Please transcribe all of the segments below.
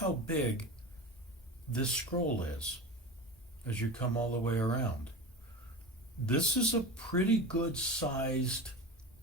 how big this scroll is as you come all the way around. This is a pretty good sized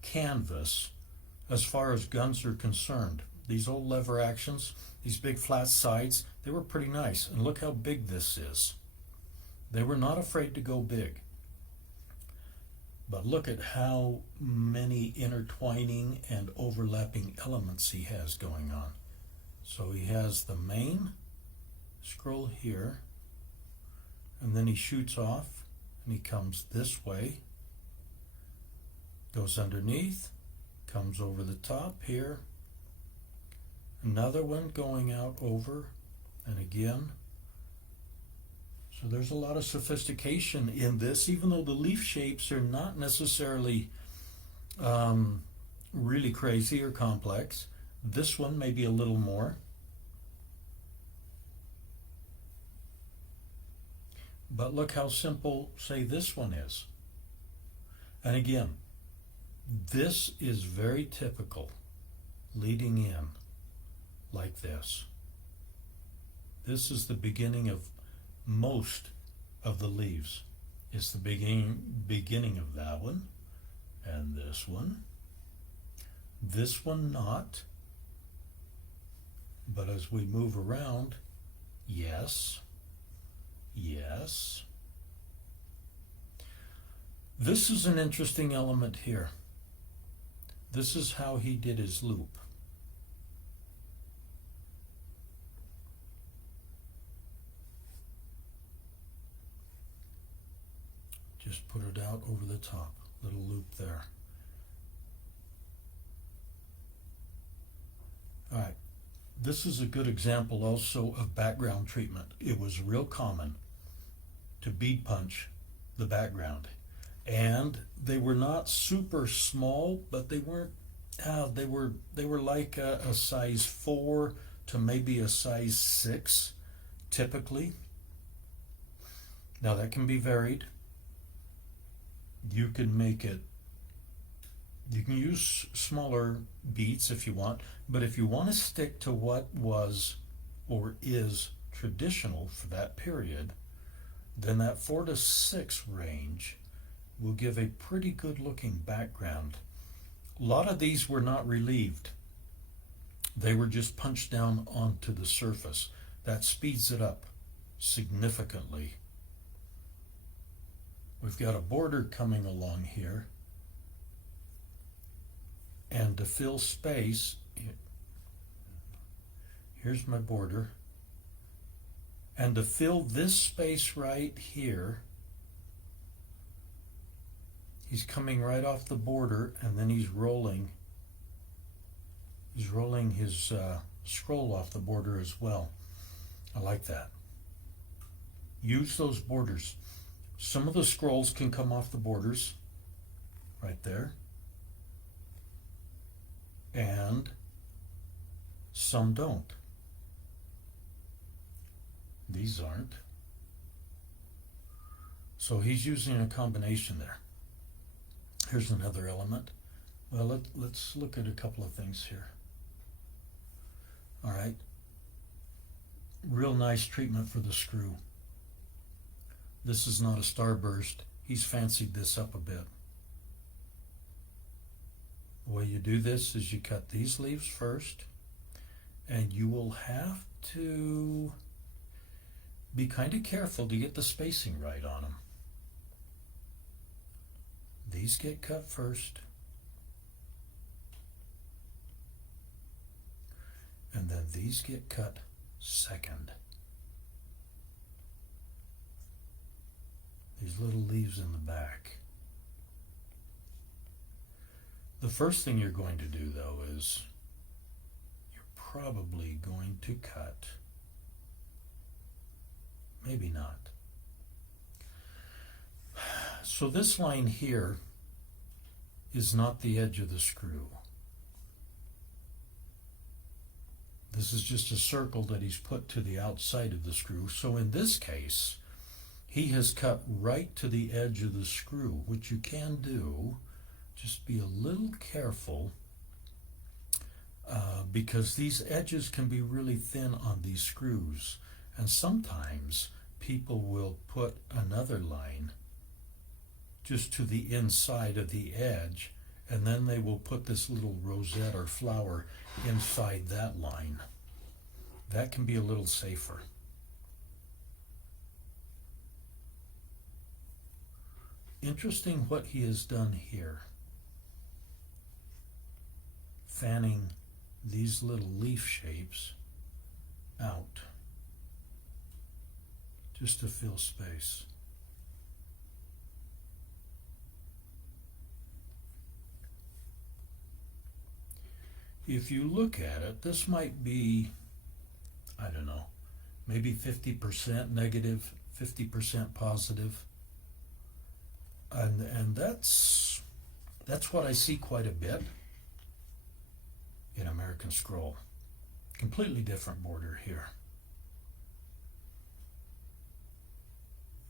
canvas as far as guns are concerned. These old lever actions, these big flat sides, they were pretty nice. And look how big this is. They were not afraid to go big. But look at how many intertwining and overlapping elements he has going on. So he has the main scroll here, and then he shoots off, and he comes this way, goes underneath, comes over the top here, another one going out over, and again. So there's a lot of sophistication in this, even though the leaf shapes are not necessarily really crazy or complex. This one may be a little more. But look how simple, say, this one is. And again, this is very typical, leading in like this. This is the beginning of most of the leaves. It's the beginning of that one, and this one not. But as we move around, yes. This is an interesting element here. This is how he did his loop. Just put it out over the top, little loop there. All right, this is a good example also of background treatment. It was real common to bead punch the background, and they were not super small, but they weren't. They were like a size 4 to maybe a size 6, typically. Now that can be varied. You can make it. You can use smaller beads if you want, but if you want to stick to what was or is traditional for that period, then that 4 to 6 range will give a pretty good looking background. A lot of these were not relieved. They were just punched down onto the surface. That speeds it up significantly. We've got a border coming along here. And to fill space, here's my border. And to fill this space right here, he's coming right off the border, and then he's rolling. He's rolling his scroll off the border as well. I like that. Use those borders. Some of the scrolls can come off the borders, right there. And some don't. These aren't. So he's using a combination there. Here's another element. Well, let's look at a couple of things here. All right. Real nice treatment for the screw. This is not a starburst. He's fancied this up a bit. The way you do this is you cut these leaves first, and you will have to be kind of careful to get the spacing right on them. These get cut first, and then these get cut second. These little leaves in the back. The first thing you're going to do, though, is you're probably going to cut. Maybe not. So this line here is not the edge of the screw. This is just a circle that he's put to the outside of the screw. So in this case, he has cut right to the edge of the screw, which you can do. Just be a little careful because these edges can be really thin on these screws. And sometimes people will put another line just to the inside of the edge, and then they will put this little rosette or flower inside that line. That can be a little safer. Interesting what he has done here. Fanning these little leaf shapes out just to fill space. If you look at it, this might be, I don't know, maybe 50% negative, 50% positive. And that's what I see quite a bit in American Scroll. Completely different border here.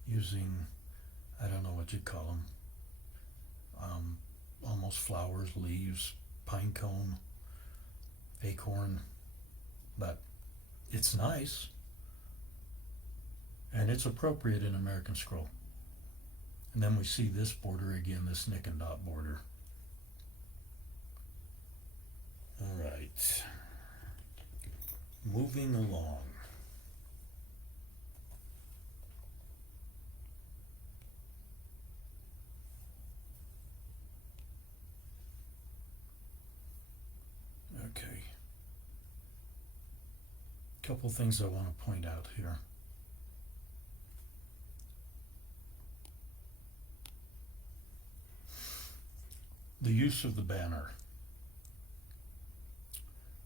Using, I don't know what you'd call them, almost flowers, leaves, pine cone, acorn, but it's nice, and it's appropriate in American Scroll. And then we see this border again, this nick and dot border. All right, moving along. Okay. Couple things I want to point out here. The use of the banner.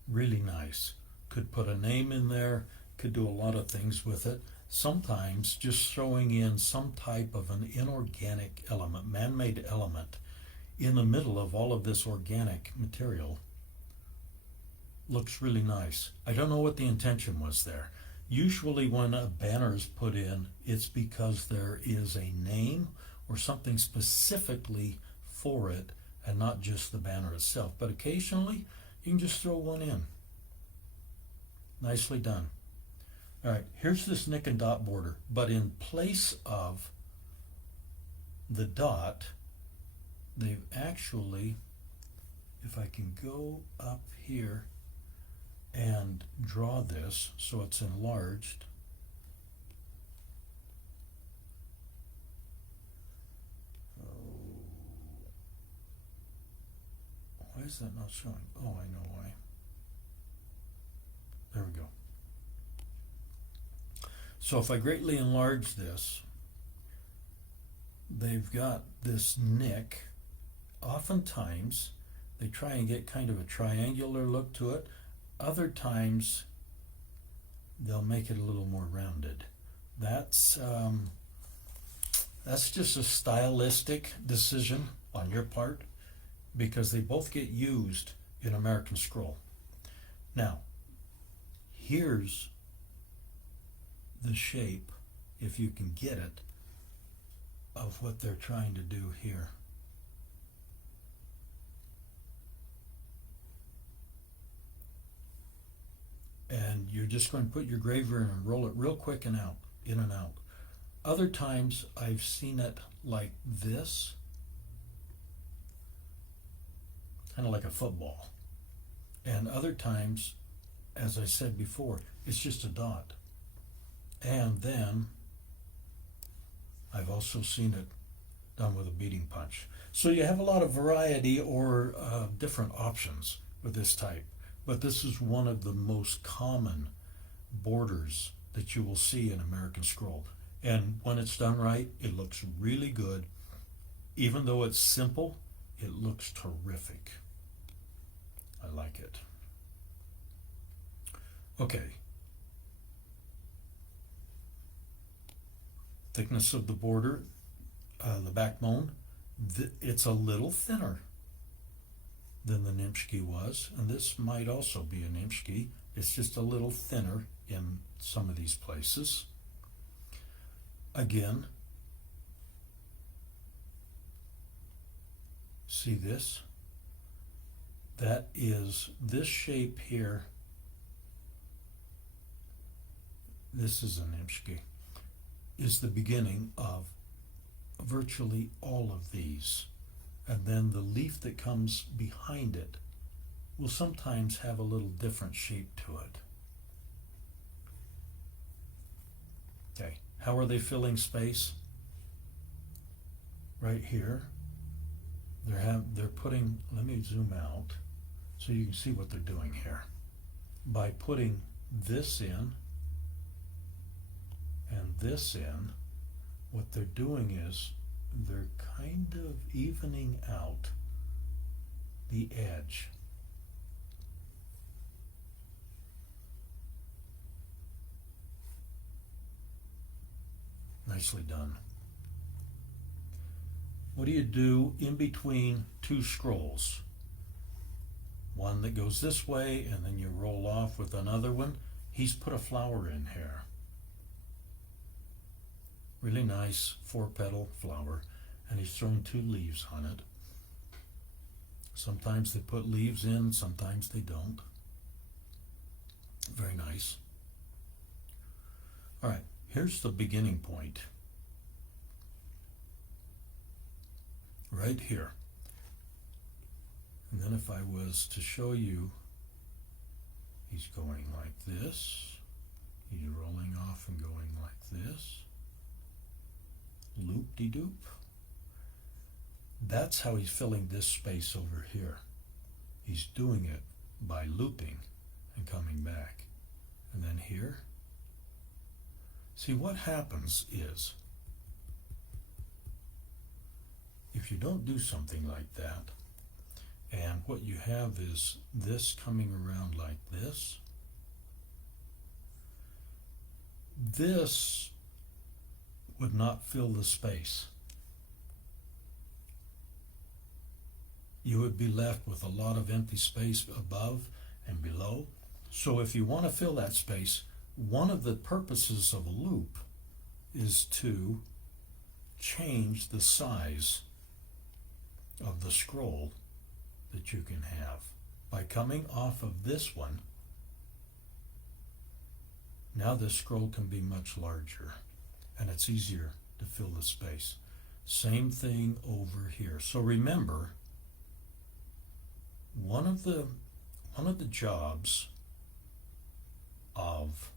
Really nice. Could put a name in there, could do a lot of things with it. Sometimes just throwing in some type of an inorganic element, man-made element, in the middle of all of this organic material looks really nice. I don't know what the intention was there. Usually when a banner is put in, it's because there is a name or something specifically for it, and not just the banner itself. But occasionally, you can just throw one in. Nicely done. All right, here's this nick and dot border, but in place of the dot, they've actually, if I can go up here and draw this so it's enlarged, why is that not showing? Oh, I know why. There we go. So if I greatly enlarge this, they've got this nick. Oftentimes, they try and get kind of a triangular look to it. Other times, they'll make it a little more rounded. That's just a stylistic decision on your part, because they both get used in American Scroll. Now, here's the shape, if you can get it, of what they're trying to do here. And you're just going to put your graver in and roll it real quick and out, in and out. Other times I've seen it like this, kind of like a football. And other times, as I said before, it's just a dot. And then I've also seen it done with a beating punch. So you have a lot of variety or different options with this type. But this is one of the most common borders that you will see in American Scroll. And when it's done right, it looks really good. Even though it's simple, it looks terrific. I like it. Okay. Thickness of the border, the backbone, it's a little thinner than the Nimshki was, and this might also be a Nimshki. It's just a little thinner in some of these places. Again, see this? That is this shape here. This is an Imshki, is the beginning of virtually all of these. And then the leaf that comes behind it will sometimes have a little different shape to it. Okay, how are they filling space? Right here, they're putting, let me zoom out so you can see what they're doing here. By putting this in and this in, what they're doing is they're kind of evening out the edge. Nicely done. What do you do in between two scrolls? One that goes this way and then you roll off with another one. He's put a flower in here. Really nice 4-petal flower, and he's thrown 2 leaves on it. Sometimes they put leaves in, sometimes they don't. Very nice. All right, here's the beginning point. Right here. And then if I was to show you, he's going like this. He's rolling off and going like this. Loop-de-doop. That's how he's filling this space over here. He's doing it by looping and coming back. And then here. See, what happens is, if you don't do something like that, and what you have is this coming around like this, this would not fill the space. You would be left with a lot of empty space above and below. So if you want to fill that space, one of the purposes of a loop is to change the size of the scroll that you can have. By coming off of this one, now this scroll can be much larger and it's easier to fill the space. Same thing over here. So remember, one of the jobs of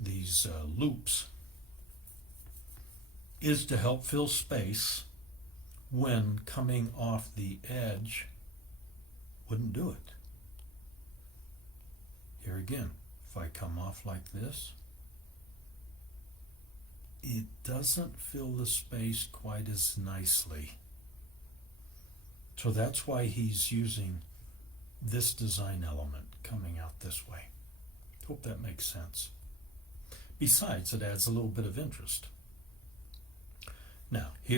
these loops is to help fill space when coming off the edge wouldn't do it. Here again, if I come off like this, it doesn't fill the space quite as nicely. So that's why he's using this design element coming out this way. Hope that makes sense. Besides, it adds a little bit of interest. Now, here